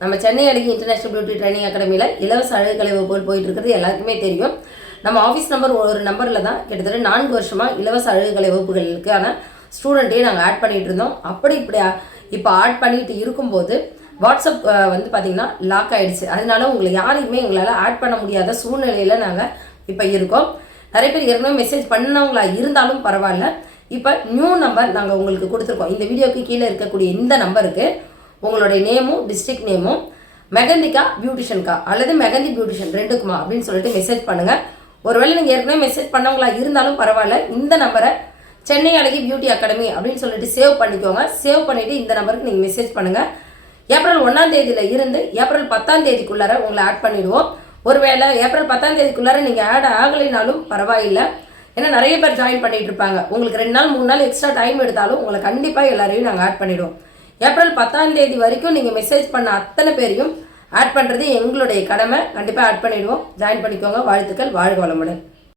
நம்ம சென்னை அழகி international beauty training அகாடமியில் இலவச அழகுக்கலை வகுப்புகள் போயிட்டு இருக்கிறது எல்லாருக்குமே தெரியும். நம்ம ஆஃபீஸ் நம்பர் ஒரு நம்பரில் தான் கிட்டத்தட்ட நான்கு வருஷமாக இலவச அழகுக்கலை வகுப்புகளுக்கான ஸ்டூடெண்ட்டையும் நாங்கள் ஆட் பண்ணிட்டு இருந்தோம் அப்படி இப்படி இப்போ ஆட் பண்ணிட்டு இருக்கும்போது வாட்ஸ்அப் வந்து பார்த்திங்கன்னா லாக் ஆகிடுச்சு அதனால உங்களை யாரையுமே எங்களால் ஆட் பண்ண முடியாத சூழ்நிலையில் நாங்கள் இப்போ இருக்கோம். நிறைய பேர் ஏற்கனவே மெசேஜ் பண்ணவங்களா இருந்தாலும் பரவாயில்ல. இப்போ நியூ நம்பர் நாங்கள் உங்களுக்கு கொடுத்துருக்கோம். இந்த வீடியோக்கு கீழே இருக்கக்கூடிய இந்த நம்பருக்கு உங்களுடைய நேமும் டிஸ்ட்ரிக்ட் நேமும் மெகந்திகா பியூட்டிஷியன்கா அல்லது மெகந்தி பியூட்டிஷியன் ரெண்டுக்குமா அப்படின்னு சொல்லிட்டு மெசேஜ் பண்ணுங்கள் ஒருவேளை நீங்கள் ஏற்கனவே மெசேஜ் பண்ணவங்களா இருந்தாலும் பரவாயில்ல இந்த நம்பரை சென்னை அழகி பியூட்டி அகாடமி அப்படின்னு சொல்லிட்டு சேவ் பண்ணிக்கோங்க. சேவ் பண்ணிவிட்டு இந்த நம்பருக்கு நீங்கள் மெசேஜ் பண்ணுங்கள் ஏப்ரல் ஒன்றாம் தேதியில் இருந்து ஏப்ரல் பத்தாம் தேதிக்குள்ளார உங்களை ஆட் பண்ணிடுவோம். ஒருவேளை ஏப்ரல் பத்தாம் தேதிக்குள்ளார நீங்கள் ஆட் ஆகலைனாலும் பரவாயில்லை. ஏன்னா நிறைய பேர் ஜாயின் பண்ணிட்டு இருப்பாங்க. உங்களுக்கு ரெண்டு நாள் மூணு நாள் எக்ஸ்ட்ரா டைம் எடுத்தாலும் உங்களை கண்டிப்பாக எல்லாரையும் நாங்கள் ஆட் பண்ணிடுவோம். ஏப்ரல் பத்தாம் தேதி வரைக்கும் நீங்கள் மெசேஜ் பண்ண அத்தனை பேரையும் ஆட் பண்ணுறது எங்களுடைய கடமை. கண்டிப்பாக ஆட் பண்ணிவிடுவோம் ஜாயின் பண்ணிக்கோங்க. வாழ்த்துக்கள். வாழ்க வளமுடன்.